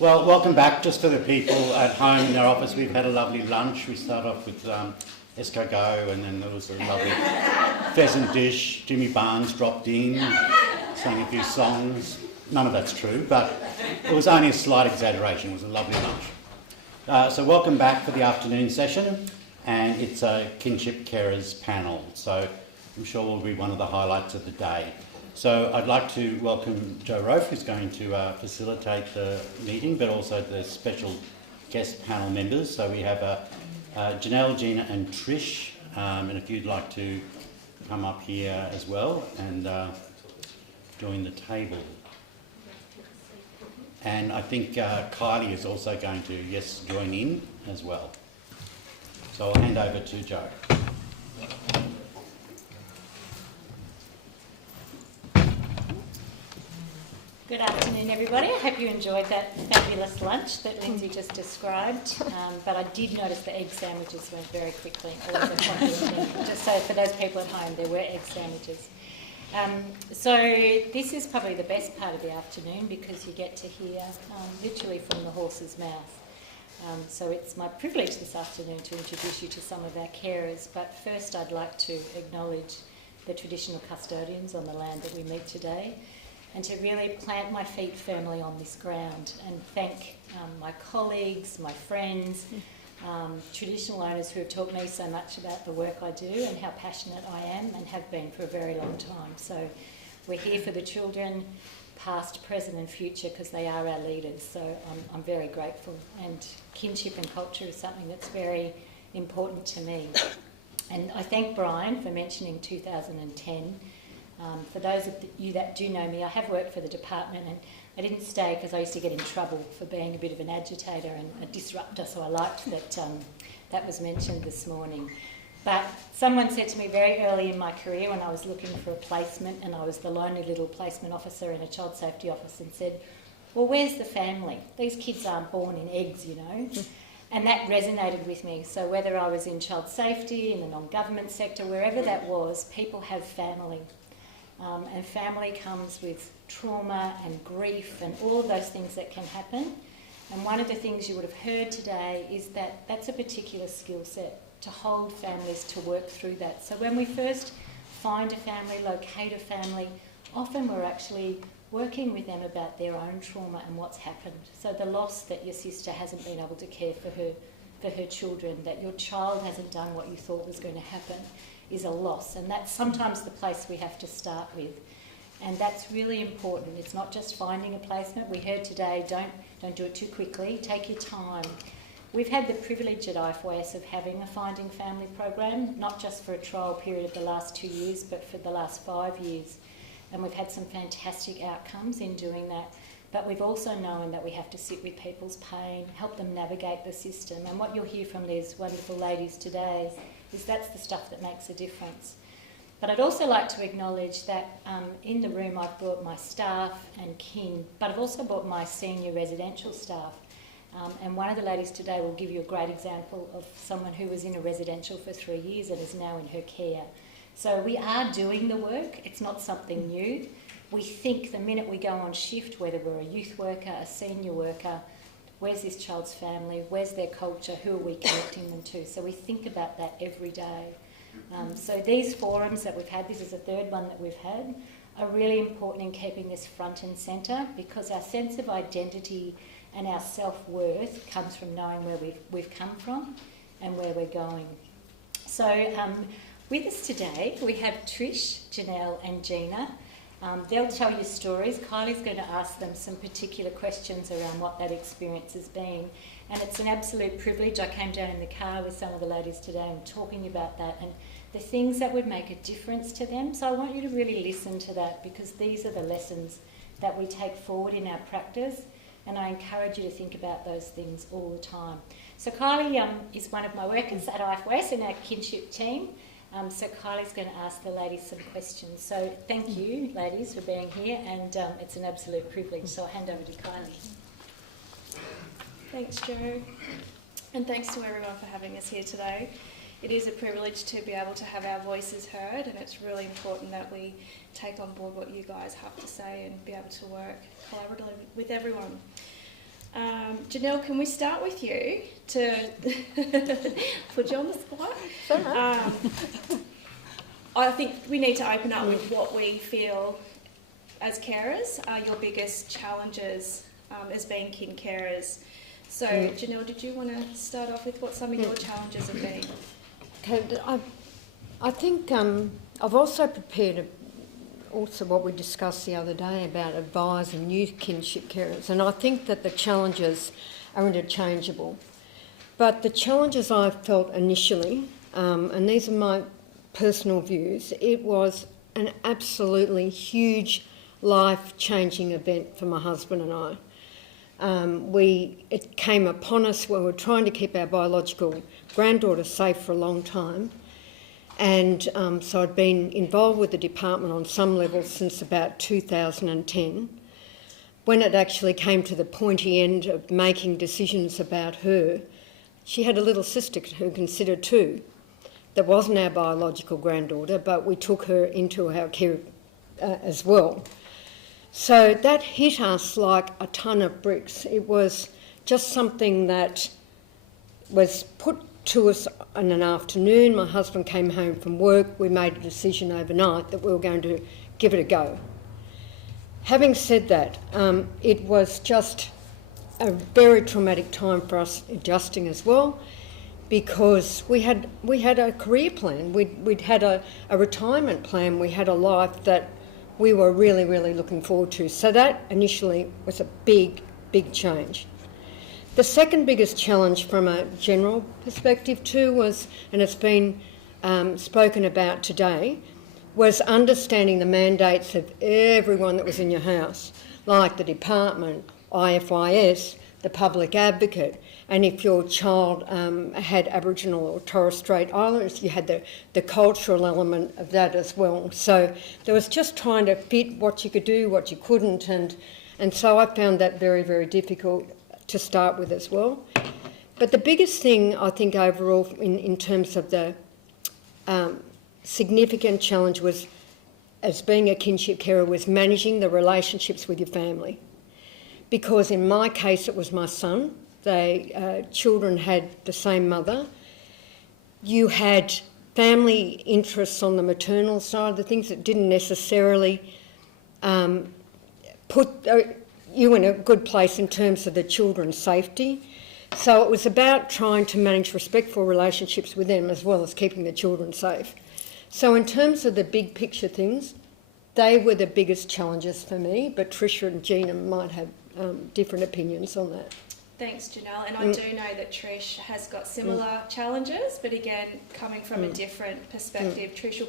Well, welcome back. Just for the people at home in their office, we've had a lovely lunch. We start off with escargot, and then there was a lovely pheasant dish. Jimmy Barnes dropped in, sang a few songs. None of that's true, but it was only a slight exaggeration. It was a lovely lunch. So welcome back for the afternoon session, and it's a Kinship Carers panel. So I'm sure will be one of the highlights of the day. So I'd like to welcome Joe Rofe, who's going to facilitate the meeting, but also the special guest panel members. So we have Janelle, Gina and Trish, and if you'd like to come up here as well and join the table. And I think Kylie is also going to, join in as well. So I'll hand over to Joe. Good afternoon, everybody. I hope you enjoyed that fabulous lunch that Lindsay just described. But I did notice the egg sandwiches went very quickly. Just so for those people at home, there were egg sandwiches. So this is probably the best part of the afternoon because you get to hear literally from the horse's mouth. So it's my privilege this afternoon to introduce you to some of our carers. But first I'd like to acknowledge the traditional custodians on the land that we meet today, and to really plant my feet firmly on this ground and thank my colleagues, my friends, traditional owners who have taught me so much about the work I do and how passionate I am and have been for a very long time. So we're here for the children, past, present and future, because they are our leaders. So I'm very grateful. And kinship and culture is something that's very important to me. And I thank Bryan for mentioning 2010. For those of you that do know me, I have worked for the department, and I didn't stay because I used to get in trouble for being a bit of an agitator and a disruptor, so I liked that that was mentioned this morning. But someone said to me very early in my career when I was looking for a placement, and I was the lonely little placement officer in a child safety office, and said, well, where's the family? These kids aren't born in eggs, you know. And that resonated with me. So whether I was in child safety, in the non-government sector, wherever that was, people have family. And family comes with trauma and grief and all of those things that can happen. And one of the things you would have heard today is that that's a particular skill set, to hold families, to work through that. So when we first find a family, locate a family, often we're actually working with them about their own trauma and what's happened. So the loss that your sister hasn't been able to care for her children, that your child hasn't done what you thought was going to happen, is a loss, and that's sometimes the place we have to start with, and that's really important. It's not just finding a placement. We heard today, don't do it too quickly, take your time. We've had the privilege at IFOS of having a Finding Family program, not just for a trial period of the last 2 years, but for the last 5 years, and we've had some fantastic outcomes in doing that. But we've also known that we have to sit with people's pain, help them navigate the system, and what you'll hear from these wonderful ladies today is that's the stuff that makes a difference. But I'd also like to acknowledge that in the room I've brought my staff and kin, but I've also brought my senior residential staff. And one of the ladies today will give you a great example of someone who was in a residential for 3 years and is now in her care. So we are doing the work. It's not something new. We think the minute we go on shift, whether we're a youth worker, a senior worker, where's this child's family? Where's their culture? Who are we connecting them to? So we think about that every day. So these forums that we've had, this is the third one that we've had, are really important in keeping this front and centre, because our sense of identity and our self-worth comes from knowing where we've come from and where we're going. So with us today we have Trish, Janelle and Gina. They'll tell you stories. Kylie's going to ask them some particular questions around what that experience has been. And it's an absolute privilege. I came down in the car with some of the ladies today and talking about that and the things that would make a difference to them. So I want you to really listen to that, because these are the lessons that we take forward in our practice. And I encourage you to think about those things all the time. So Kylie is one of my workers at IFOS in our Kinship team. So Kylie's going to ask the ladies some questions. So thank you, ladies, for being here, and it's an absolute privilege. So I'll hand over to Kylie. Thanks, Jo, and thanks to everyone for having us here today. It is a privilege to be able to have our voices heard, and it's really important that we take on board what you guys have to say and be able to work collaboratively with everyone. Janelle, can we start with you to put you on the spot? I think we need to open up with what we feel as carers are your biggest challenges as being kin carers. So, Janelle, did you want to start off with what some of your challenges have been? Okay, I think I've also prepared also what we discussed the other day about advising new kinship carers, and I think that the challenges are interchangeable. But the challenges I felt initially, and these are my personal views, it was an absolutely huge life-changing event for my husband and I. It came upon us when we were trying to keep our biological granddaughter safe for a long time. And so I'd been involved with the department on some level since about 2010. When it actually came to the pointy end of making decisions about her, she had a little sister who considered too. That wasn't our biological granddaughter, but we took her into our care as well. So that hit us like a ton of bricks. It was just something that was put to us in an afternoon. My husband came home from work. We made a decision overnight that we were going to give it a go. Having said that, it was just a very traumatic time for us adjusting as well, because we had a career plan. We'd had a retirement plan. We had a life that we were really, really looking forward to. So that initially was a big, big change. The second biggest challenge from a general perspective too was, and it's been spoken about today, was understanding the mandates of everyone that was in your house, like the department, IFIS, the public advocate, and if your child had Aboriginal or Torres Strait Islanders, you had the cultural element of that as well. So there was just trying to fit what you could do, what you couldn't, and so I found that very, very difficult to start with as well. But the biggest thing I think overall in terms of the significant challenge was, as being a kinship carer, was managing the relationships with your family. Because in my case it was my son. Children had the same mother. You had family interests on the maternal side, the things that didn't necessarily put you in a good place in terms of the children's safety. So it was about trying to manage respectful relationships with them as well as keeping the children safe. So in terms of the big picture things, they were the biggest challenges for me, but Tricia and Gina might have different opinions on that. Thanks, Janelle. And I do know that Trish has got similar challenges, but again, coming from a different perspective. Trish,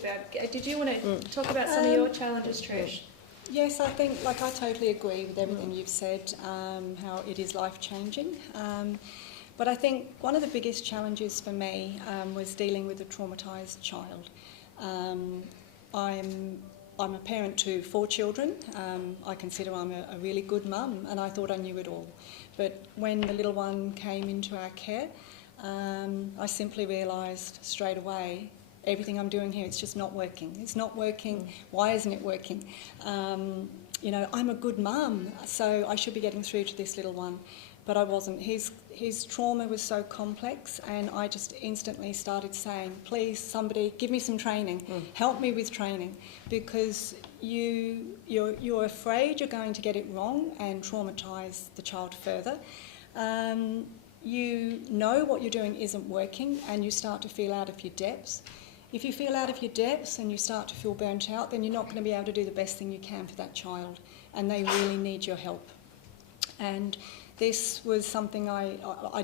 did you want to talk about some of your challenges, Trish? Yes, I think, I totally agree with everything you've said, how it is life-changing. But I think one of the biggest challenges for me was dealing with a traumatised child. I'm a parent to 4 children. I consider I'm a really good mum, and I thought I knew it all. But when the little one came into our care, I simply realised straight away, everything I'm doing here, it's just not working. It's not working. Why isn't it working? I'm a good mum, so I should be getting through to this little one. But I wasn't. His trauma was so complex, and I just instantly started saying, please, somebody, give me some training. Help me with training, because you're afraid you're going to get it wrong and traumatise the child further. You know what you're doing isn't working, and you start to feel out of your depths. If you feel out of your depths and you start to feel burnt out, then you're not going to be able to do the best thing you can for that child, and they really need your help. And this was something I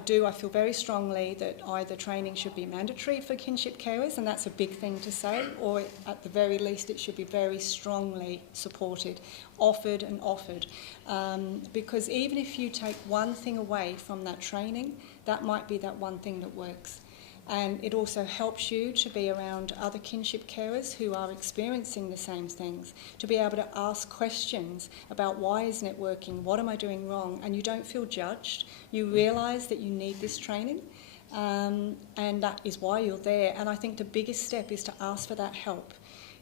feel very strongly that either training should be mandatory for kinship carers, and that's a big thing to say, or at the very least it should be very strongly supported, offered, because even if you take one thing away from that training, that might be that one thing that works. And it also helps you to be around other kinship carers who are experiencing the same things, to be able to ask questions about why isn't it working, what am I doing wrong, and you don't feel judged. You realise that you need this training, and that is why you're there. And I think the biggest step is to ask for that help.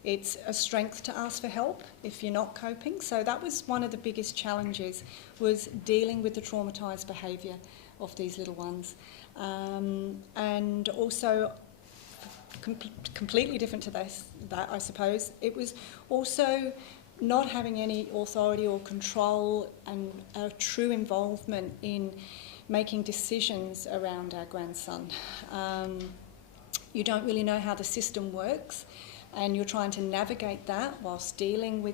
it's a strength to ask for help if you're not coping. So that was one of the biggest challenges, was dealing with the traumatised behaviour of these little ones. And also, completely different to that, I suppose, it was also not having any authority or control and a true involvement in making decisions around our grandson. You don't really know how the system works, and you're trying to navigate that whilst dealing with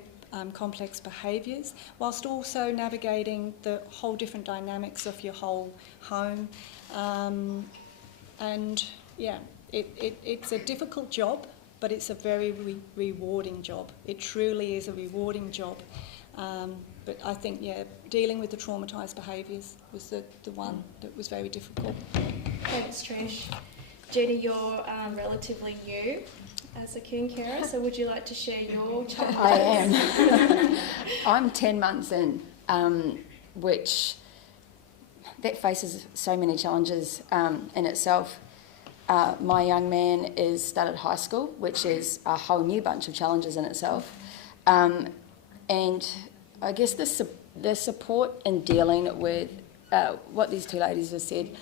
complex behaviours, whilst also navigating the whole different dynamics of your whole home. And yeah, it's a difficult job, but it's a very rewarding job. It truly is a rewarding job. But I think, yeah, dealing with the traumatised behaviours was the one that was very difficult. Thanks, Trish. Jenny, you're relatively new as a kin carer, so would you like to share your challenges? I am. I'm 10 months in, which that faces so many challenges in itself. My young man is started high school, which is a whole new bunch of challenges in itself. And I guess the support in dealing with what these two ladies have said,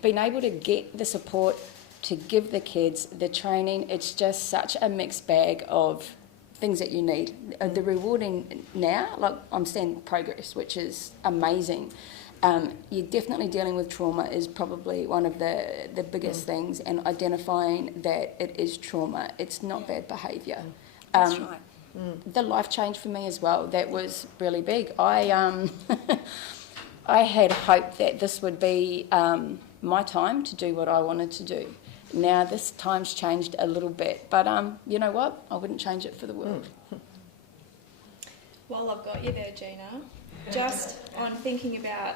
being able to get the support to give the kids the training, it's just such a mixed bag of things that you need. The rewarding now, like I'm seeing progress, which is amazing. You're definitely dealing with trauma is probably one of the biggest things, and identifying that it is trauma. It's not bad behaviour. That's right. The life change for me as well, that was really big. I had hoped that this would be my time to do what I wanted to do. Now this time's changed a little bit, but you know what? I wouldn't change it for the world. While I've got you there, Gina, just on thinking about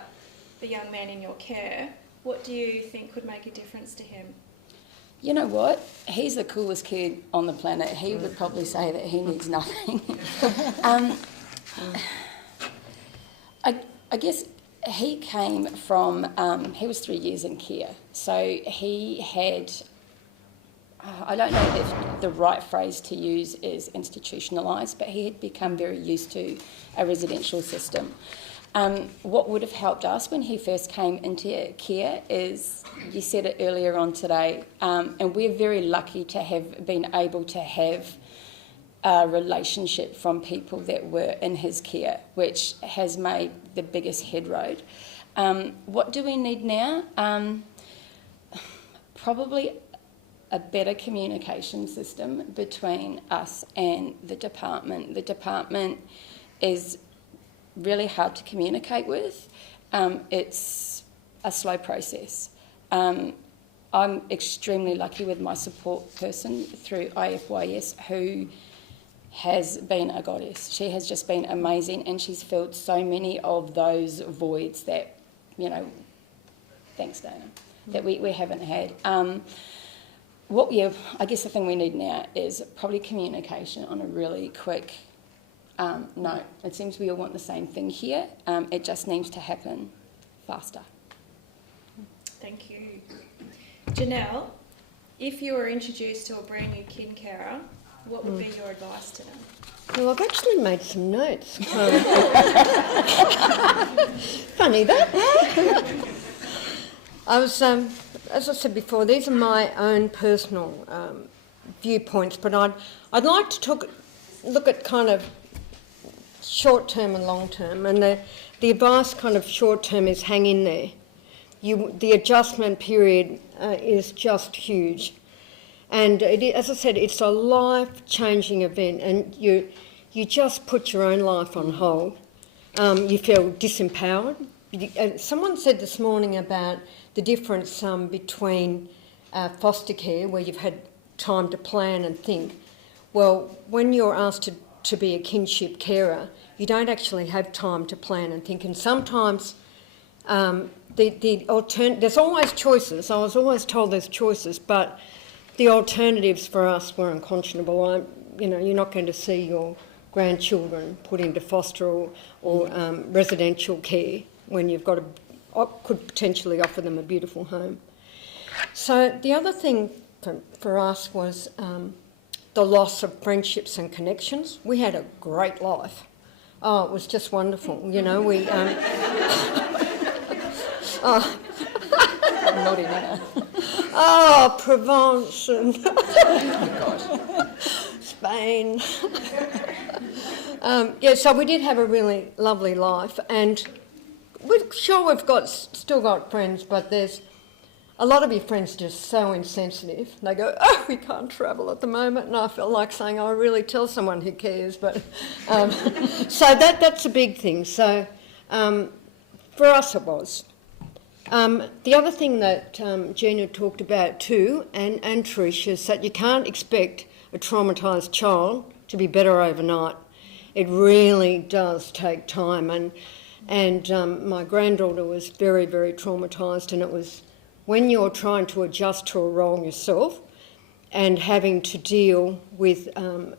the young man in your care, what do you think could make a difference to him? You know what? He's the coolest kid on the planet. He would probably say that he needs nothing. I guess he came from, he was 3 years in care. So he had, I don't know if the right phrase to use is institutionalised, but he had become very used to a residential system. What would have helped us when he first came into care is, you said it earlier on today, and we're very lucky to have been able to have a relationship from people that were in his care, which has made the biggest headroad. What do we need now? Probably a better communication system between us and the department. The department is really hard to communicate with. It's a slow process. I'm extremely lucky with my support person through IFYS, who has been a goddess. She has just been amazing, and she's filled so many of those voids that, you know, thanks Dana, that we haven't had. I guess the thing we need now is probably communication on a really quick note. It seems we all want the same thing here. It just needs to happen faster. Thank you. Janelle, if you were introduced to a brand new kin carer, what would be your advice to them? Well, I've actually made some notes. Funny that. I was, as I said before, these are my own personal viewpoints, but I'd like to look at kind of short-term and long-term, and the advice kind of short-term is hang in there. The adjustment period is just huge. And as I said, it's a life-changing event, and you just put your own life on hold. You feel disempowered. Someone said this morning about the difference between foster care, where you've had time to plan and think. Well, when you're asked to be a kinship carer, you don't actually have time to plan and think. And sometimes there's always choices. I was always told there's choices, but the alternatives for us were unconscionable. You're not going to see your grandchildren put into foster or residential care when you've got could potentially offer them a beautiful home. So the other thing for us was the loss of friendships and connections. We had a great life. Oh, it was just wonderful. You know, we... Naughty now. Oh, Provence and Spain. So we did have a really lovely life, and we're sure we've still got friends, but there's a lot of your friends are just so insensitive. They go, "Oh, we can't travel at the moment," and I feel like saying, "I really tell someone who cares." But so that's a big thing. So for us, it was. The other thing that Gina talked about too, and Trish, is that you can't expect a traumatised child to be better overnight. It really does take time, and my granddaughter was very, very traumatised, and it was when you're trying to adjust to a role yourself and having to deal with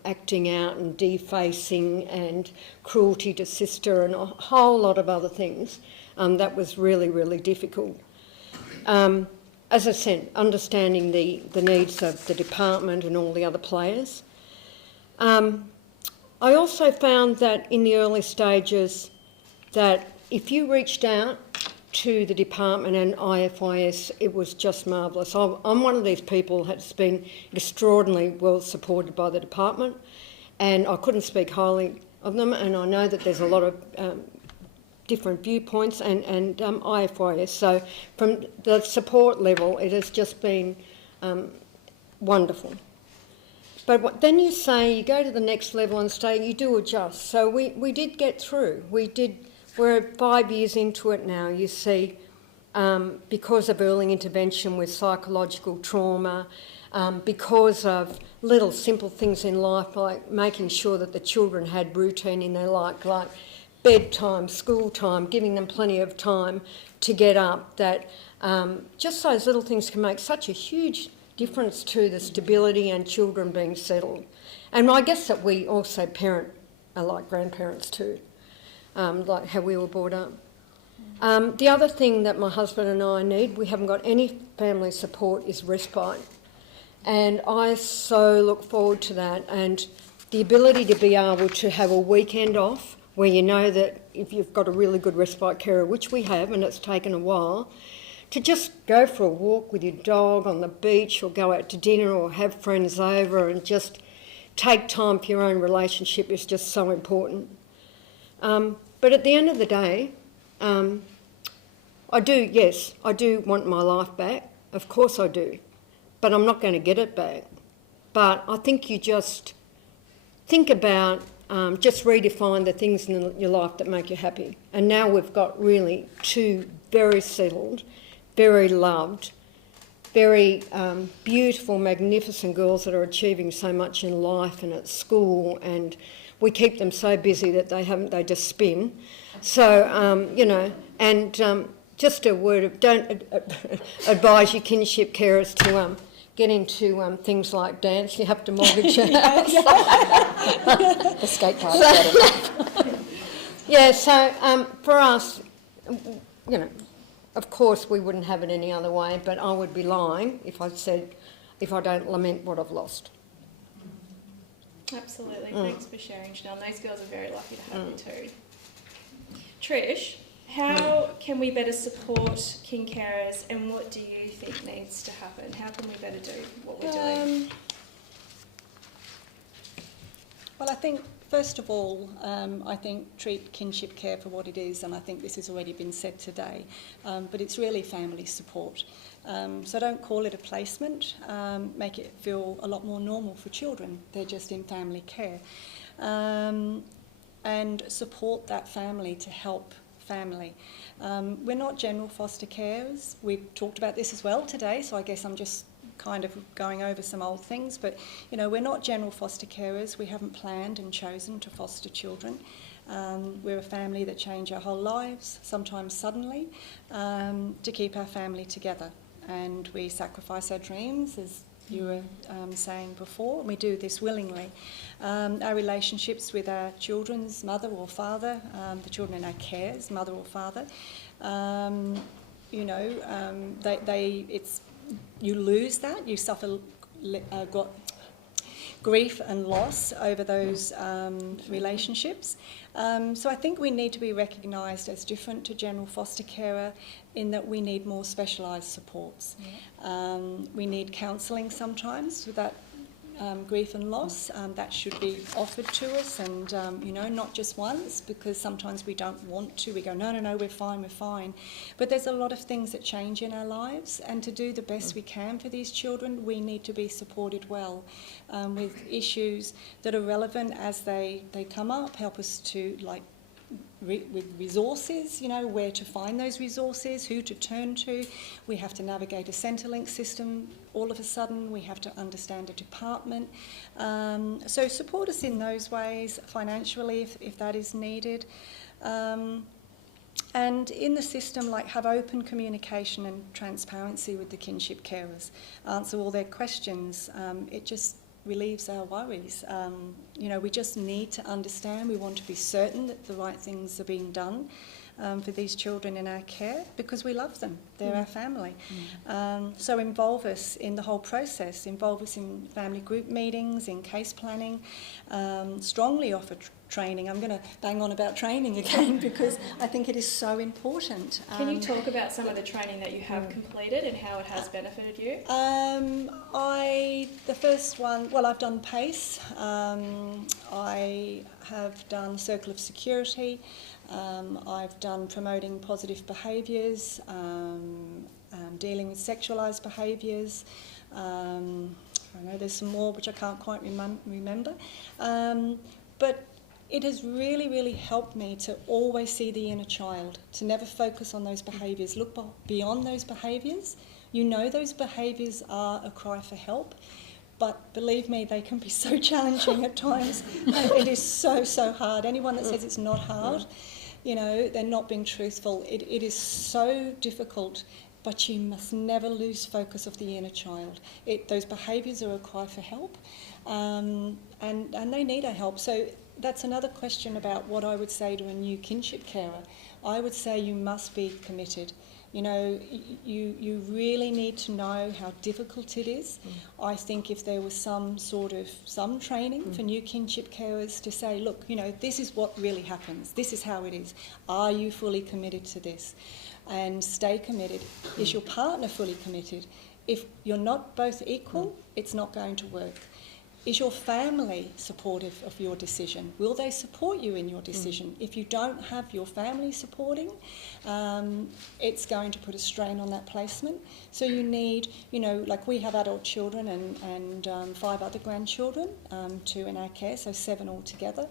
acting out and defacing and cruelty to sister and a whole lot of other things. That was really, really difficult. As I said, understanding the needs of the department and all the other players. I also found that in the early stages that if you reached out to the department and IFIS, it was just marvellous. I'm one of these people that's been extraordinarily well supported by the department, and I couldn't speak highly of them, and I know that there's a lot of different viewpoints and IFIS. So from the support level, it has just been wonderful. But then you go to the next level and say you do adjust. So we did get through. We're 5 years into it now. You see, because of early intervention with psychological trauma, because of little simple things in life like making sure that the children had routine in their life, like bedtime, school time, giving them plenty of time to get up, that just those little things can make such a huge difference to the stability and children being settled. And I guess that we also parent like grandparents too, like how we were brought up. The other thing that my husband and I need, we haven't got any family support, is respite. And I so look forward to that, and the ability to be able to have a weekend off where you know that if you've got a really good respite carer, which we have, and it's taken a while, to just go for a walk with your dog on the beach or go out to dinner or have friends over and just take time for your own relationship is just so important. But at the end of the day, I do want my life back. Of course I do. But I'm not going to get it back. But I think you just think about, just redefine the things in your life that make you happy. And now we've got really two very settled, very loved, very beautiful, magnificent girls that are achieving so much in life and at school, and we keep them so busy that they just spin. So, just a word of, don't advise your kinship carers to get into things like dance. You have to mortgage your house. The skate park. For us, of course we wouldn't have it any other way, but I would be lying if I said, if I don't lament what I've lost. Absolutely. Thanks for sharing, Janelle. Those girls are very lucky to have you too. Trish, how can we better support kin carers, and what do you think needs to happen? How can we better do what we're doing? Well, I think, first of all, I think treat kinship care for what it is, and I think this has already been said today, but it's really family support. So don't call it a placement, make it feel a lot more normal for children. They're just in family care. And support that family to help family. We're not general foster carers. We've talked about this as well today, so I guess I'm just kind of going over some old things, but we're not general foster carers. We haven't planned and chosen to foster children. We're a family that change our whole lives, sometimes suddenly, to keep our family together. And we sacrifice our dreams, as you were saying before, and we do this willingly. Our relationships with our children's mother or father, the children in our care's mother or father, you lose that, you suffer grief and loss over those relationships. So I think we need to be recognised as different to general foster carer in that we need more specialised supports. Yeah. We need counselling sometimes with that grief and loss. That should be offered to us, and not just once, because sometimes we don't want to. We go, no, we're fine. But there's a lot of things that change in our lives, and to do the best we can for these children, we need to be supported well with issues that are relevant as they come up. Help us to with resources, where to find those resources, who to turn to. We have to navigate a Centrelink system all of a sudden. We have to understand a department. So support us in those ways, financially if that is needed. And in the system, have open communication and transparency with the kinship carers. Answer all their questions. It just relieves our worries. We just need to understand. We want to be certain that the right things are being done for these children in our care, because we love them. They're our family. So involve us in the whole process. Involve us in family group meetings, in case planning. Strongly offer training. I'm going to bang on about training again because I think it is so important. Can you talk about some of the training that you have completed and how it has benefited you? The first one, I've done PACE. I have done Circle of Security. I've done promoting positive behaviours, dealing with sexualised behaviours. I know there's some more which I can't quite remember. But it has really, really helped me to always see the inner child, to never focus on those behaviours. Look beyond those behaviours. Those behaviours are a cry for help, but believe me, they can be so challenging at times. It is so hard. Anyone that says it's not hard, they're not being truthful. It is so difficult, but you must never lose focus of the inner child. Those behaviours are a cry for help, and they need our help. So that's another question about what I would say to a new kinship carer. I would say you must be committed. You really need to know how difficult it is. I think if there was some training for new kinship carers to say, look, this is what really happens. This is how it is. Are you fully committed to this? And stay committed. Is your partner fully committed? If you're not both equal, it's not going to work. Is your family supportive of your decision? Will they support you in your decision? If you don't have your family supporting, it's going to put a strain on that placement. So you need, we have adult children and 5 other grandchildren, 2 in our care, so 7 altogether.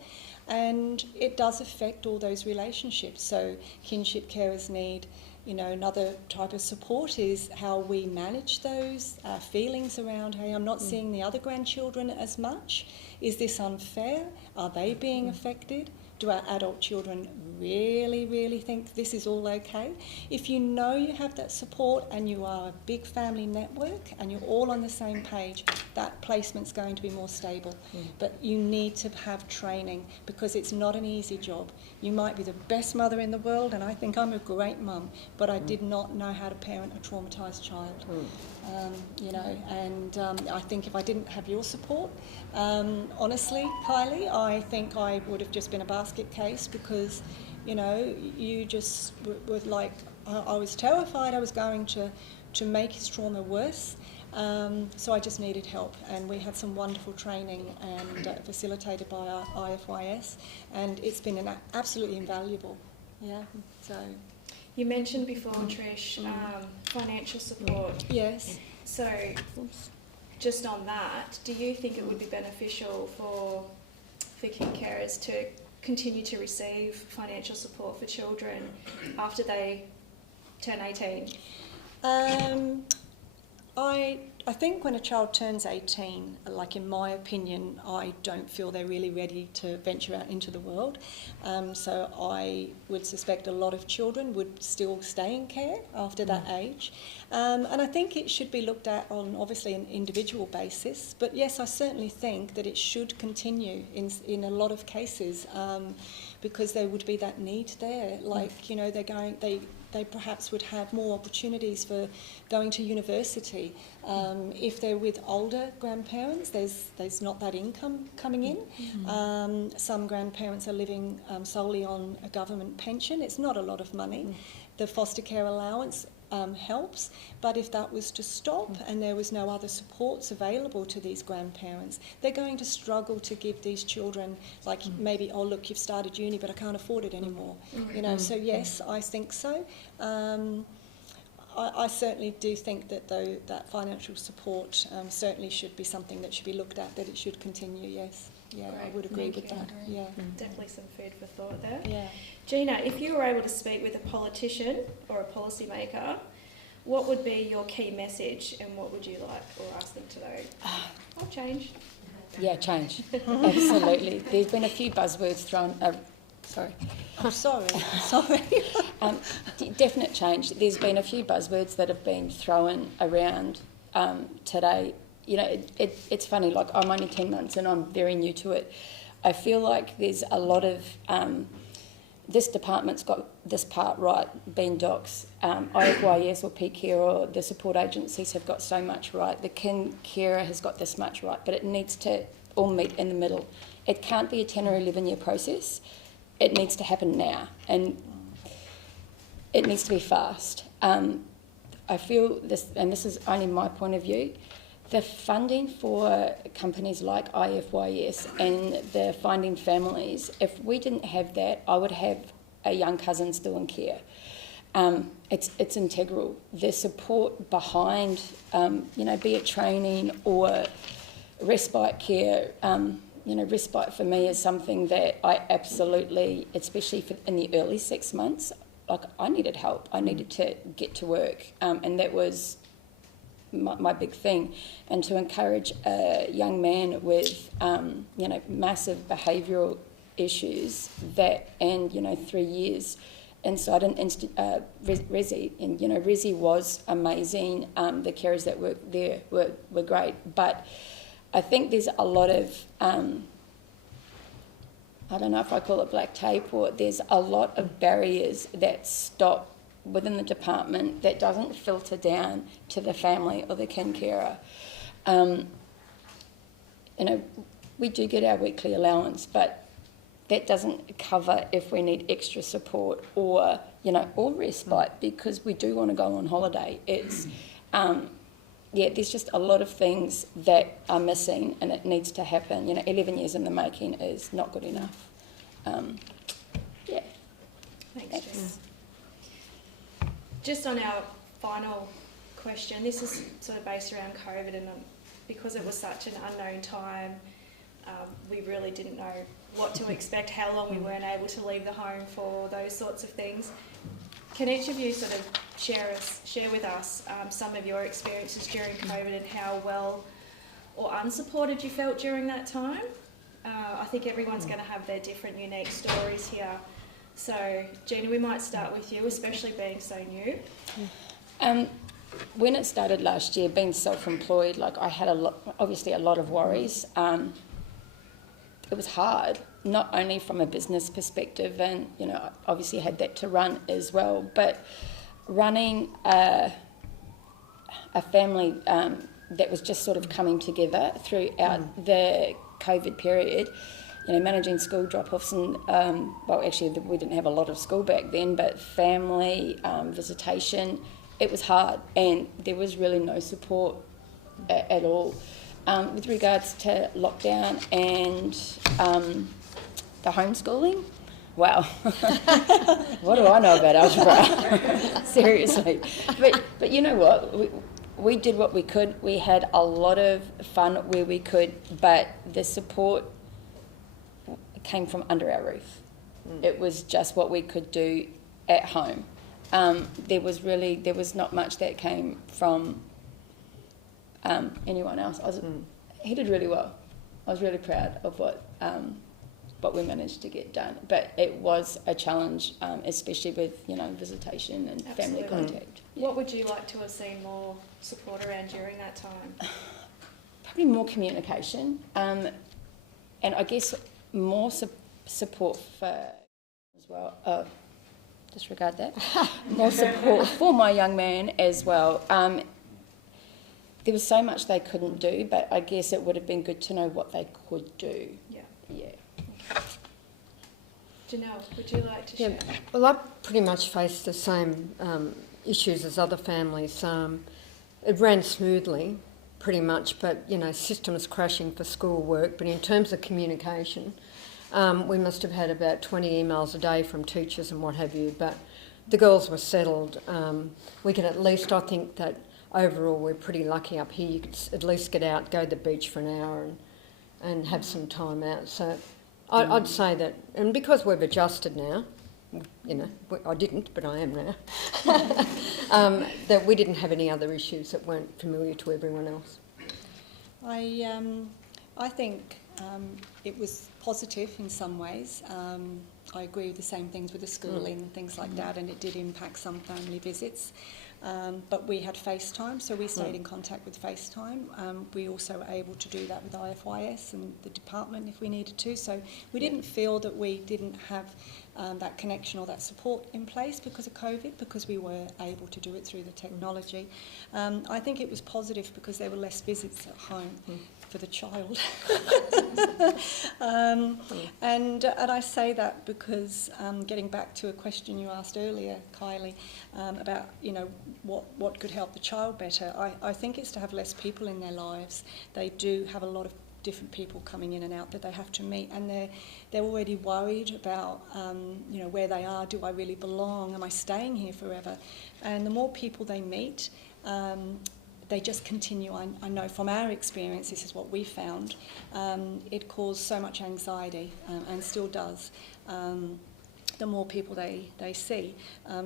And it does affect all those relationships. So kinship carers need, another type of support is how we manage those feelings around, hey, I'm not seeing the other grandchildren as much. Is this unfair? Are they being affected? Do our adult children really, really think this is all okay? If you have that support and you are a big family network and you're all on the same page, that placement's going to be more stable. But you need to have training because it's not an easy job. You might be the best mother in the world, and I think I'm a great mum, but I did not know how to parent a traumatised child. I think if I didn't have your support, honestly, Kylie, I think I would have just been a basket case because, you just were like, I was terrified I was going to make his trauma worse. So I just needed help, and we had some wonderful training and facilitated by our IFYS, and it's been absolutely invaluable. Yeah, so... You mentioned before, Trish, financial support. Yes. So, just on that, do you think it would be beneficial for kin carers to continue to receive financial support for children after they turn 18? I think when a child turns 18, in my opinion, I don't feel they're really ready to venture out into the world. So I would suspect a lot of children would still stay in care after that age. And I think it should be looked at on obviously an individual basis. But yes, I certainly think that it should continue in a lot of cases because there would be that need there. They they perhaps would have more opportunities for going to university. If they're with older grandparents, there's not that income coming in. Some grandparents are living solely on a government pension. It's not a lot of money. The foster care allowance helps, but if that was to stop and there was no other supports available to these grandparents, they're going to struggle to give these children, like maybe, oh look, you've started uni but I can't afford it anymore. You know, so yes, I think so. I certainly do think that though that financial support certainly should be something that should be looked at, that it should continue, yes. Yeah, Great, I would agree thank with you. that. Yeah. Definitely some food for thought there. Yeah. Gina, if you were able to speak with a politician or a policymaker, what would be your key message and what would you like or ask them to do? I'll change. Yeah, change. Absolutely. There's been a few buzzwords thrown. Sorry. I'm sorry. Definite change. There's been a few buzzwords that have been thrown around today. You know, it's funny, like I'm only 10 months and I'm very new to it. I feel like there's a lot of, this department's got this part right, being docs. IFYS or PCare or the support agencies have got so much right. The kin carer has got this much right, but it needs to all meet in the middle. It can't be a 10 or 11 year process. It needs to happen now and it needs to be fast. I feel this, and this is only my point of view, the funding for companies like IFYS and the Finding Families, if we didn't have that, I would have a young cousin still in care. It's integral. The support behind, be it training or respite care, respite for me is something that I absolutely, especially in the early 6 months, like I needed help. I needed to get to work, and that was my big thing. And to encourage a young man with, massive behavioural issues and 3 years inside an resi, and resi was amazing. The carers that worked there were great, but I think there's a lot of I don't know if I call it black tape, or there's a lot of barriers that stop within the department that doesn't filter down to the family or the kin carer. We do get our weekly allowance, but that doesn't cover if we need extra support or respite, because we do want to go on holiday. It's, there's just a lot of things that are missing and it needs to happen. 11 years in the making is not good enough. Thanks, Jess. Just on our final question, this is sort of based around COVID, and because it was such an unknown time, we really didn't know what to expect, how long we weren't able to leave the home for, those sorts of things. Can each of you sort of share with us some of your experiences during COVID and how well or unsupported you felt during that time? I think everyone's going to have their different unique stories here. So, Gina, we might start with you, especially being so new. When it started last year, being self-employed, like I had obviously a lot of worries. It was hard, not only from a business perspective, and obviously had that to run as well, but running a family that was just sort of coming together throughout the COVID period. Managing school drop-offs and, we didn't have a lot of school back then, but family, visitation, it was hard and there was really no support at all. With regards to lockdown and the homeschooling, wow, what do I know about algebra? Seriously. But you know what? We did what we could. We had a lot of fun where we could, but the support came from under our roof. It was just what we could do at home. There was not much that came from anyone else. He did really well. I was really proud of what we managed to get done. But it was a challenge, especially with visitation and family contact. Yeah. What would you like to have seen more support around during that time? Probably more communication, and I guess more support for as well. disregard that. More support for my young man as well. There was so much they couldn't do, but I guess it would have been good to know what they could do. Yeah. Janelle, would you like to share? Well, I pretty much faced the same issues as other families. It ran smoothly, pretty much, but, you know, systems crashing for school work. But in terms of communication, we must have had about 20 emails a day from teachers and what have you, but the girls were settled. We can at least, I think that overall we're pretty lucky up here. You could at least get out, go to the beach for an hour and have some time out. So I'd say that, and because we've adjusted now, you know, I didn't, but I am now, that we didn't have any other issues that weren't familiar to everyone else. I think it was positive in some ways. I agree with the same things with the schooling and things like that, and it did impact some family visits. But we had FaceTime, so we stayed in contact with FaceTime. We also were able to do that with IFYS and the department if we needed to. So we didn't feel that we didn't have that connection or that support in place because of COVID, because we were able to do it through the technology. I think it was positive because there were less visits at home for the child. And I say that because getting back to a question you asked earlier, Kylie, about, you know, what could help the child better, I think it's to have less people in their lives. They do have a lot of different people coming in and out that they have to meet, and they're already worried about you know, where they are. Do I really belong? Am I staying here forever? And the more people they meet, they just continue. I know from our experience, this is what we found. It caused so much anxiety and still does. The more people they see.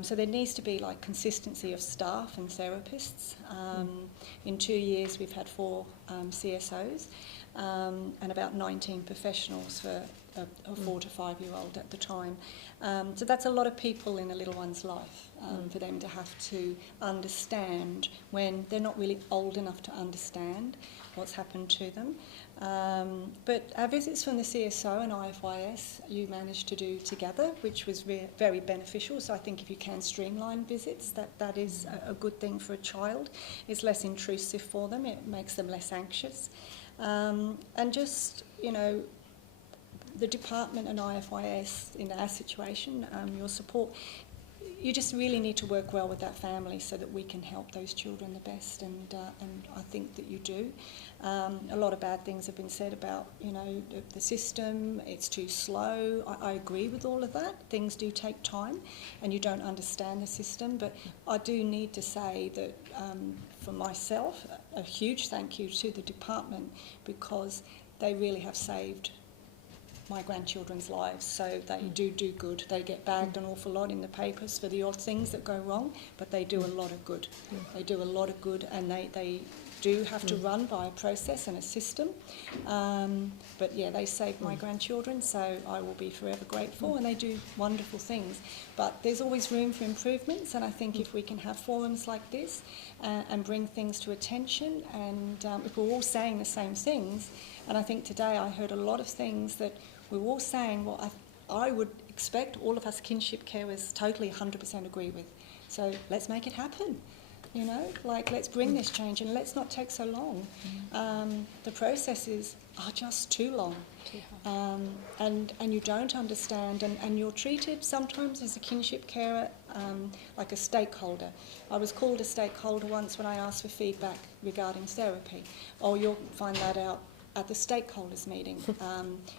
So there needs to be like consistency of staff and therapists. In 2 years we've had 4 CSOs and about 19 professionals for a 4 to 5 year old at the time. So that's a lot of people in a little one's life for them to have to understand when they're not really old enough to understand what's happened to them. But our visits from the CSO and IFYS you managed to do together, which was very beneficial. So I think if you can streamline visits, that is a good thing for a child. It's less intrusive for them. It makes them less anxious. And just, you know, the department and IFYS in our situation, your support, you just really need to work well with that family so that we can help those children the best, and I think that you do. A lot of bad things have been said about, you know, the system. It's too slow. I agree with all of that. Things do take time and you don't understand the system, but I do need to say that for myself, a huge thank you to the department, because they really have saved my grandchildren's lives. So they do good. They get bagged an awful lot in the papers for the odd things that go wrong, but they do a lot of good. They do a lot of good, and they do have to run by a process and a system. But yeah, they saved my grandchildren, so I will be forever grateful, and they do wonderful things. But there's always room for improvements, and I think if we can have forums like this and bring things to attention, and if we're all saying the same things, and I think today I heard a lot of things that we were all saying what I would expect all of us kinship carers totally 100% agree with. So let's make it happen. You know, like, let's bring this change, and let's not take so long. The processes are just too long, and you don't understand, and you're treated sometimes as a kinship carer like a stakeholder. I was called a stakeholder once when I asked for feedback regarding therapy. Oh, you'll find that out at the stakeholders meeting,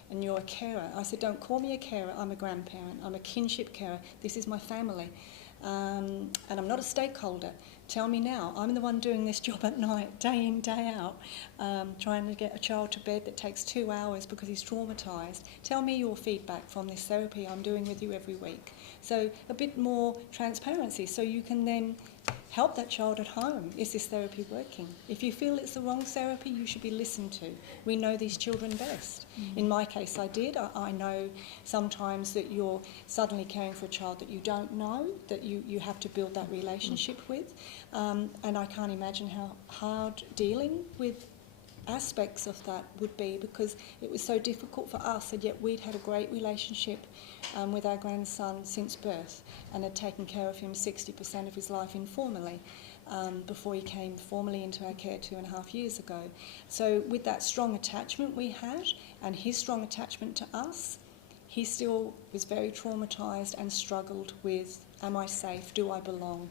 and you're a carer. I said, don't call me a carer, I'm a grandparent, I'm a kinship carer, this is my family. And I'm not a stakeholder. Tell me now. I'm the one doing this job at night, day in, day out, trying to get a child to bed that takes 2 hours because he's traumatised. Tell me your feedback from this therapy I'm doing with you every week. So a bit more transparency, so you can then help that child at home. Is this therapy working? If you feel it's the wrong therapy, you should be listened to. We know these children best. In my case, I did. I know sometimes that you're suddenly caring for a child that you don't know, that you have to build that relationship with. And I can't imagine how hard dealing with aspects of that would be because it was so difficult for us, and yet we'd had a great relationship with our grandson since birth and had taken care of him 60% of his life informally before he came formally into our care 2.5 years ago. So with that strong attachment we had and his strong attachment to us, he still was very traumatised and struggled with, am I safe, do I belong,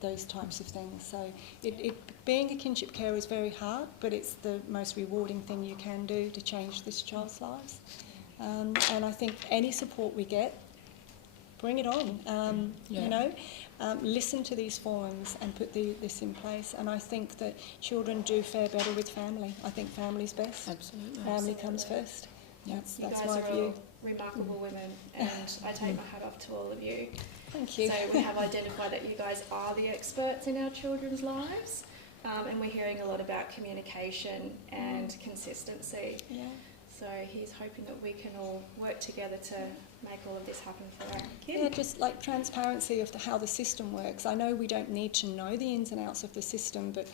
those types of things. So being a kinship carer is very hard, but it's the most rewarding thing you can do to change this child's lives. And I think any support we get, bring it on. You know, listen to these forums and put this in place. And I think that children do fare better with family. I think family's best. Absolutely. Family comes first. That's You guys my are view. all remarkable women, and I take my hat off to all of you. Thank you. So we have identified that you guys are the experts in our children's lives, and we're hearing a lot about communication and consistency. Yeah. So he's hoping that we can all work together to make all of this happen for our Yeah, kids. just like transparency of how the system works. I know we don't need to know the ins and outs of the system, but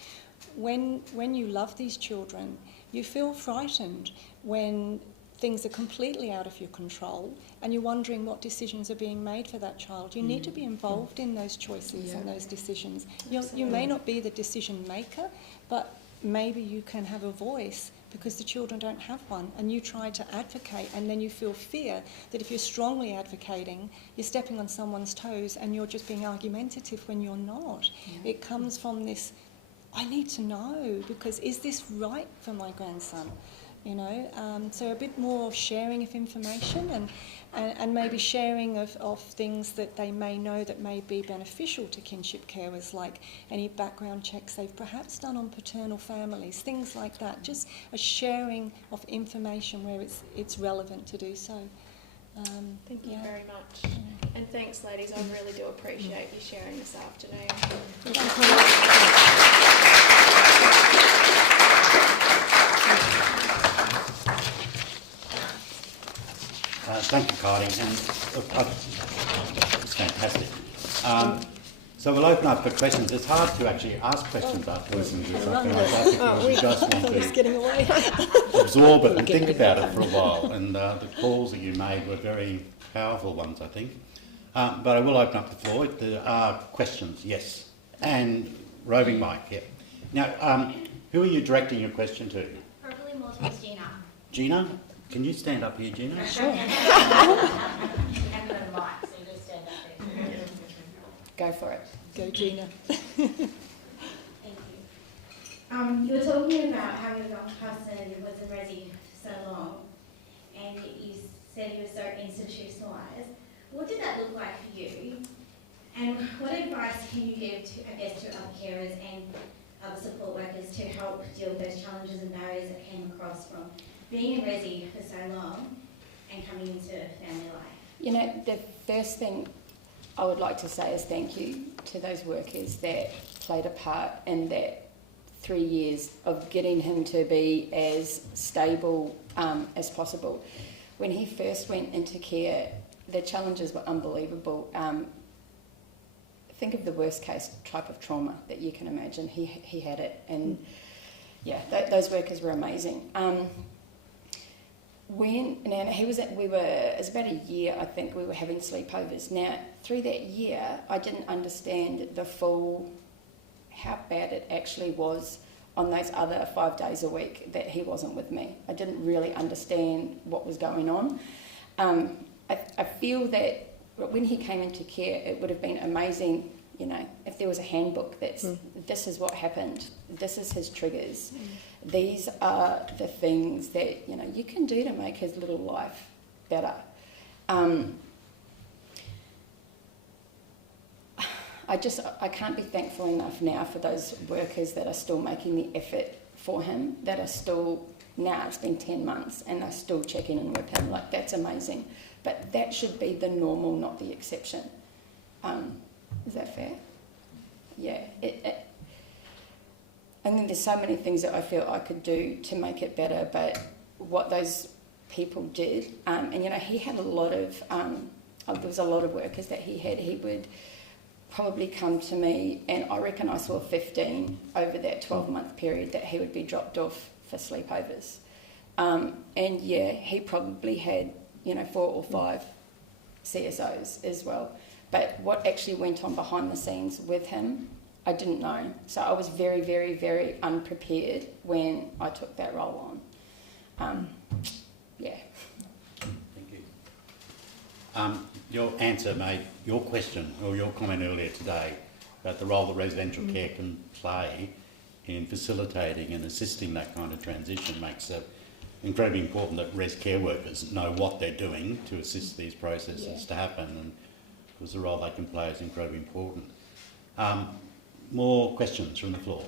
when you love these children, you feel frightened when things are completely out of your control and you're wondering what decisions are being made for that child. You need to be involved in those choices and those decisions. You may not be the decision maker, but maybe you can have a voice because the children don't have one, and you try to advocate, and then you feel fear that if you're strongly advocating, you're stepping on someone's toes and you're just being argumentative when you're not. It comes from this, I need to know, because is this right for my grandson? You know, so a bit more sharing of information and maybe sharing of things that they may know that may be beneficial to kinship carers, like any background checks they've perhaps done on paternal families, things like that. Just a sharing of information where it's relevant to do so. Thank you very much. And thanks, ladies. I really do appreciate you sharing this afternoon. Thank you, Kylie, and it's fantastic. So we'll open up for questions. It's hard to actually ask questions after listening to this. I think we just want to Getting away. absorb it and think about it for a while. And the calls that you made were very powerful ones, I think. But I will open up the floor. There are questions, yes. And roving mic, yeah. Now, who are you directing your question to? Probably more towards Gina. Gina? Can you stand up here, Gina? Sure. You haven't got a mic, so you just stand up there. Go for it. Go, Gina. Thank you. You were talking about how your young person was in Resi for so long, and you said you were so institutionalised. What did that look like for you? And what advice can you give to, I guess, to other carers and other support workers to help deal with those challenges and barriers that came across from being in Resi for so long and coming into family life? You know, the first thing I would like to say is thank you to those workers that played a part in that 3 years of getting him to be as stable as possible. When he first went into care, the challenges were unbelievable. Think of the worst case type of trauma that you can imagine. He had it, and yeah, those workers were amazing. It was about a year, I think, we were having sleepovers. Now, through that year, I didn't understand the full, how bad it actually was on those other 5 days a week that he wasn't with me. I didn't really understand what was going on. I feel that when he came into care, it would have been amazing, you know, if there was a handbook that's, this is what happened, this is his triggers, these are the things that, you know, you can do to make his little life better. I can't be thankful enough now for those workers that are still making the effort for him, that are still, now it's been 10 months and they're still checking in with him. Like, that's amazing. But that should be the normal, not the exception. Is that fair? Yeah. And then there's so many things that I feel I could do to make it better, but what those people did, and you know, he had a lot of, there was a lot of workers that he had. He would probably come to me, and I reckon I saw 15 over that 12-month period that he would be dropped off for sleepovers. And yeah, he probably had, 4 or 5 CSOs as well. But what actually went on behind the scenes with him, I didn't know. So I was very, very, very unprepared when I took that role on. Yeah. Thank you. Your answer made your question or your comment earlier today about the role that residential care can play in facilitating and assisting that kind of transition makes it incredibly important that res care workers know what they're doing to assist these processes to happen, and because the role they can play is incredibly important. More questions from the floor?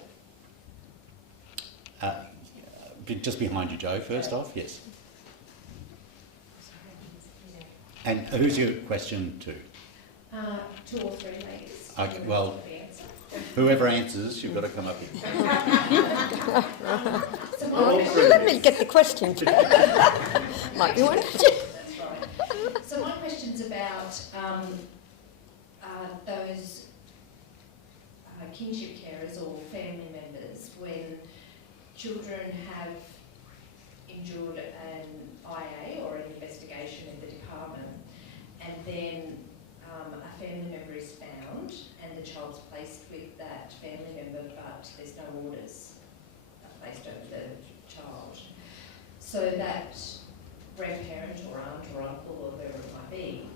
Just behind you, Joe, first off, yes. And who's your question to? 2 or 3 ladies. Okay, well, whoever answers, you've got to come up here. Let me get the question. Might be one. That's right. So my question's about those kinship carers or family members when children have endured an IA or an investigation in the department, and then a family member is found and the child's placed with that family member, but there's no orders placed over the child. So that grandparent or aunt or uncle or whoever it might be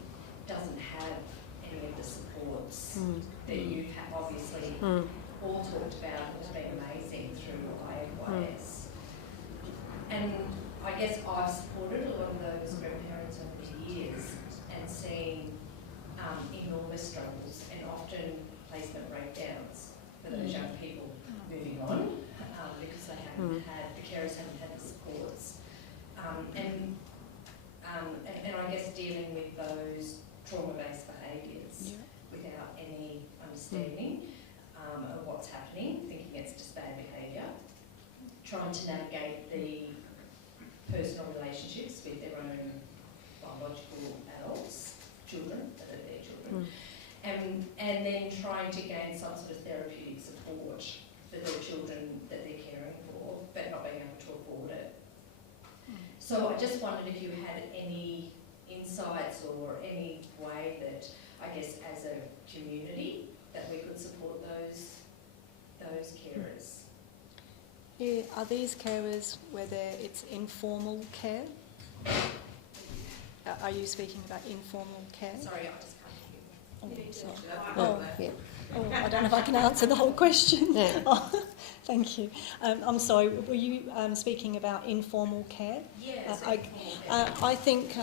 doesn't have any of the supports that you have obviously all talked about. It's been amazing through IFYS. And I guess I've supported a lot of those grandparents over the years and seen enormous struggles and often placement breakdowns for those young people moving on because they haven't had, the carers haven't had the supports. And I guess dealing with those trauma-based behaviours without any understanding of what's happening, thinking it's just bad behaviour, trying to navigate the personal relationships with their own biological adults, children, that are their children, and then trying to gain some sort of therapeutic support for their children that they're caring for, but not being able to afford it. So I just wondered if you had any insights or any way that, I guess, as a community, that we could support those carers. Yeah, are these carers whether it's informal care? Are you speaking about informal care? Sorry, I just can't hear you. Oh, Yeah. Oh, I don't know if I can answer the whole question. Yeah. Oh, thank you. I'm sorry, were you speaking about informal care? Yes. I think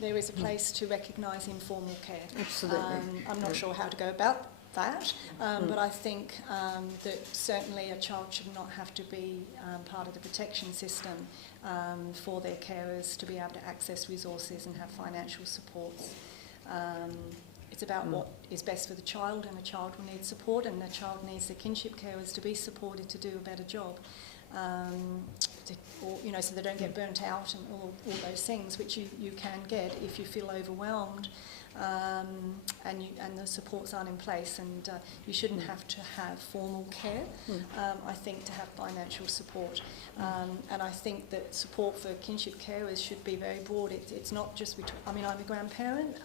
there is a place to recognise informal care. Absolutely. I'm not sure how to go about that, but I think that certainly a child should not have to be part of the protection system for their carers to be able to access resources and have financial supports. It's about what is best for the child, and the child will need support, and the child needs the kinship carers to be supported to do a better job, so they don't get burnt out and all those things which you can get if you feel overwhelmed and the supports aren't in place, and you shouldn't have to have formal care, I think, to have financial support. And I think that support for kinship carers should be very broad. It's not just, I'm a grandparent,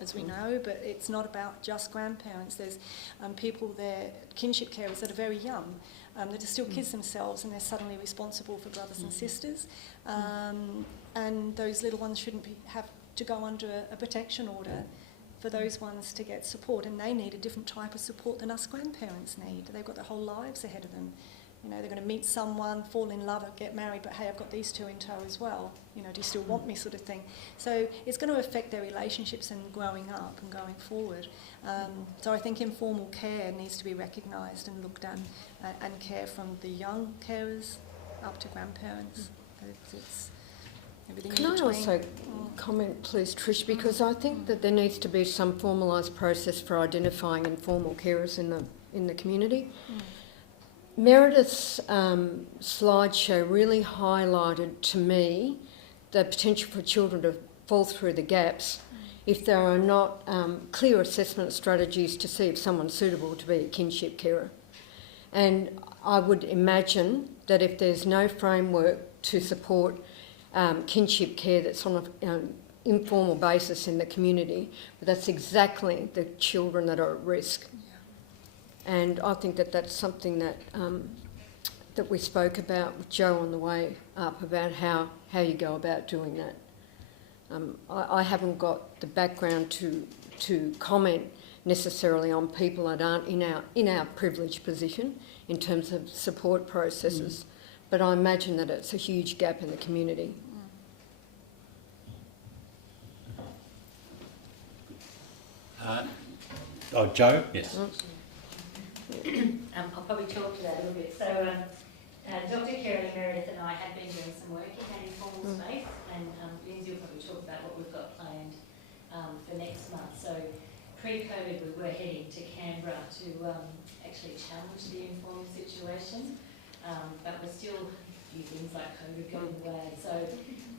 as we know, but it's not about just grandparents. There's people there, kinship carers that are very young, that are still kids themselves, and they're suddenly responsible for brothers and sisters. And those little ones shouldn't have to go under a protection order for those ones to get support, and they need a different type of support than us grandparents need. They've got their whole lives ahead of them. They're going to meet someone, fall in love, or get married, but hey, I've got these two in tow as well. Do you still want me, sort of thing. So it's going to affect their relationships and growing up and going forward. So I think informal care needs to be recognised and looked at, and care from the young carers up to grandparents. It's everything Can in I between. also comment, please, Trish, because I think that there needs to be some formalised process for identifying informal carers in the community. Meredith's slideshow really highlighted to me the potential for children to fall through the gaps if there are not clear assessment strategies to see if someone's suitable to be a kinship carer. And I would imagine that if there's no framework to support kinship care that's on an informal basis in the community, but that's exactly the children that are at risk. And I think that that's something that that we spoke about with Joe on the way up, about how you go about doing that. I haven't got the background to comment necessarily on people that aren't in our privileged position in terms of support processes, but I imagine that it's a huge gap in the community. Joe? Yes. I'll probably talk to that a little bit. So Dr. Kerry, Meredith and I have been doing some work in that informal space, and Lindsay will probably talk about what we've got planned for next month. So pre-COVID we were heading to Canberra to actually challenge the informal situation, but we're still a few things like COVID going the way. So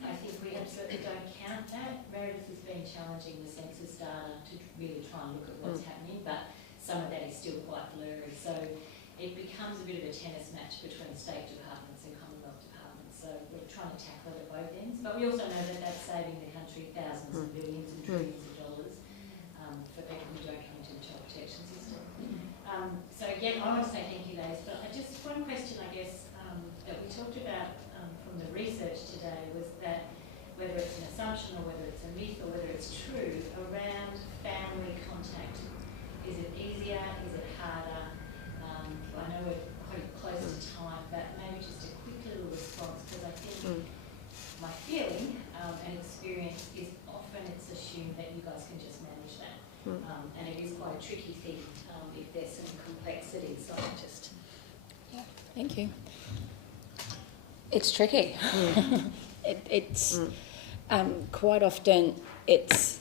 I think we absolutely don't count that. Meredith has been challenging the census data to really try and look at what's happening, but some of that is still quite blurry. So it becomes a bit of a tennis match between state departments and Commonwealth departments. So we're trying to tackle it at both ends. But we also know that that's saving the country thousands of billions and trillions of dollars for people who don't come into the child protection system. So again, I want to say thank you, ladies. But one question, I guess, that we talked about from the research today was that whether it's an assumption or whether it's a myth or whether it's true, around family contact. Is it easier? Is it harder? I know we're quite close to time, but maybe just a quick little response, because I think my feeling and experience is often it's assumed that you guys can just manage that. And it is quite a tricky thing if there's some complexity. So I just... Yeah, thank you. It's tricky. It's quite often it's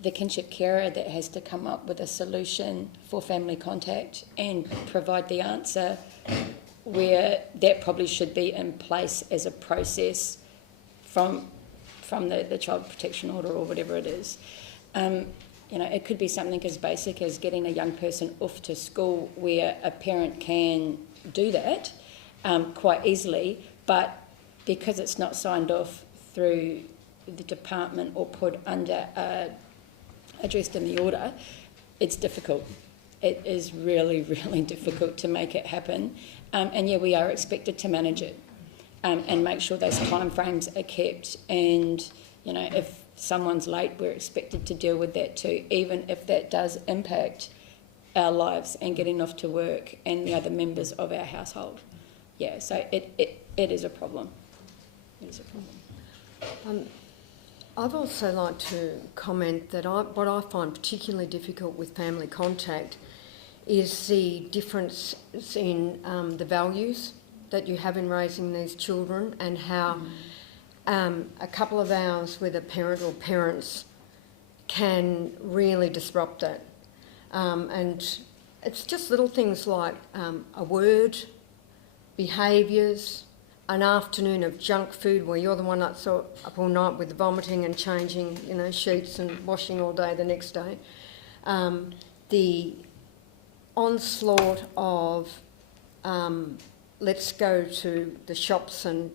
the kinship carer that has to come up with a solution for family contact and provide the answer, where that probably should be in place as a process from the child protection order or whatever it is. It could be something as basic as getting a young person off to school, where a parent can do that quite easily, but because it's not signed off through the department or put under addressed in the order, it's difficult. It is really, really difficult to make it happen. And we are expected to manage it and make sure those timeframes are kept. And, if someone's late, we're expected to deal with that too, even if that does impact our lives and getting off to work and the other members of our household. Yeah, so it is a problem. It is a problem. I'd also like to comment that what I find particularly difficult with family contact is the difference in the values that you have in raising these children, and how a couple of hours with a parent or parents can really disrupt that. And it's just little things like a word, behaviours, an afternoon of junk food where you're the one that's up all night with the vomiting and changing, sheets and washing all day the next day. The onslaught of let's go to the shops and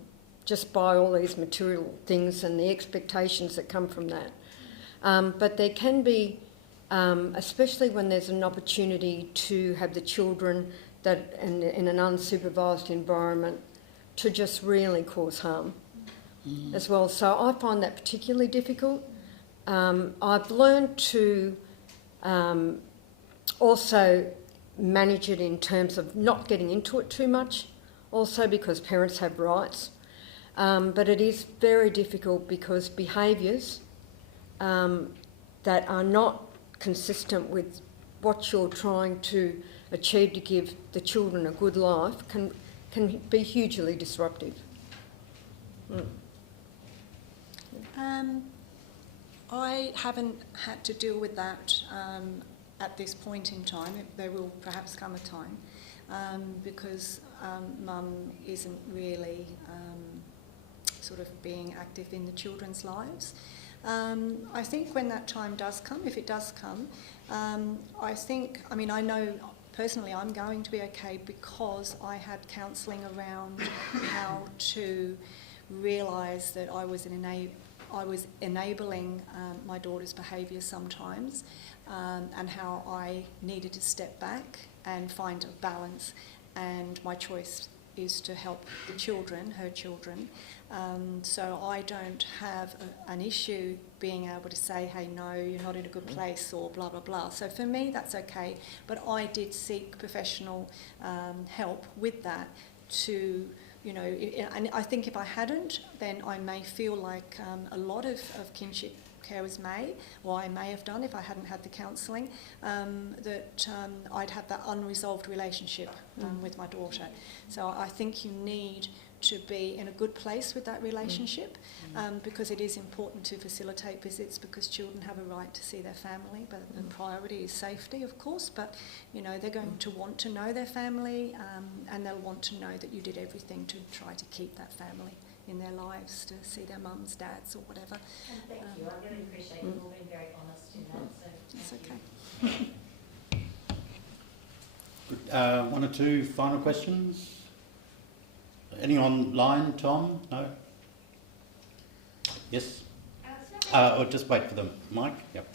just buy all these material things, and the expectations that come from that. But there can be, especially when there's an opportunity to have the children that in an unsupervised environment, to just really cause harm as well. So I find that particularly difficult. I've learned to also manage it in terms of not getting into it too much, also because parents have rights. But it is very difficult because behaviours that are not consistent with what you're trying to achieve to give the children a good life can be hugely disruptive. I haven't had to deal with that at this point in time. There will perhaps come a time because Mum isn't really sort of being active in the children's lives. I think when that time does come, if it does come, I know personally, I'm going to be okay because I had counselling around how to realise that I was enabling my daughter's behaviour sometimes, and how I needed to step back and find a balance. And my choice is to help the children, her children. So I don't have an issue being able to say, hey, no, you're not in a good place, or blah, blah, blah. So for me, that's okay. But I did seek professional help with that to, you know, and I think if I hadn't, then I may feel like a lot of kinship carers may, or I may have done if I hadn't had the counselling, that I'd have that unresolved relationship with my daughter. So I think you need to be in a good place with that relationship, because it is important to facilitate visits, because children have a right to see their family, but the priority is safety, of course, but you know, they're going to want to know their family, and they'll want to know that you did everything to try to keep that family in their lives, to see their mums, dads, or whatever. And thank you. I really appreciate you all being very honest in that. So It's okay. One or two final questions? Any online, Tom? No? Yes? Or just wait for the mic? Yep.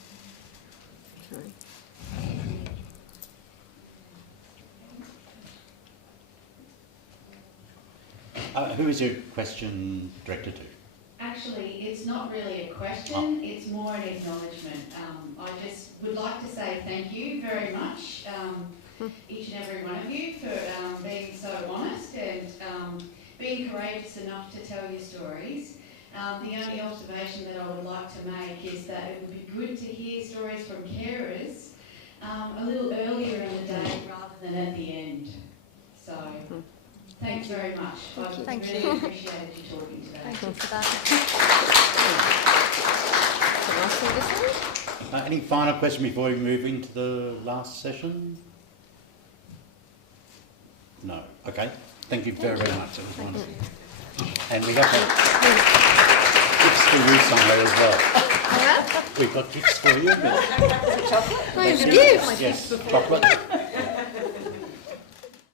Who is your question directed to? Actually, it's not really a question, it's more an acknowledgement. I just would like to say thank you very much, each and every one of you, for being so honest and being courageous enough to tell your stories. The only observation that I would like to make is that it would be good to hear stories from carers a little earlier in the day rather than at the end. So, thanks very much. I really appreciated you talking today. Thank you for that. Any final question before we move into the last session? No. Okay. Thank you very, very much. It was wonderful. And we have gifts for you somewhere as well. We've got gifts for you. Nice gift. Yes, chocolate.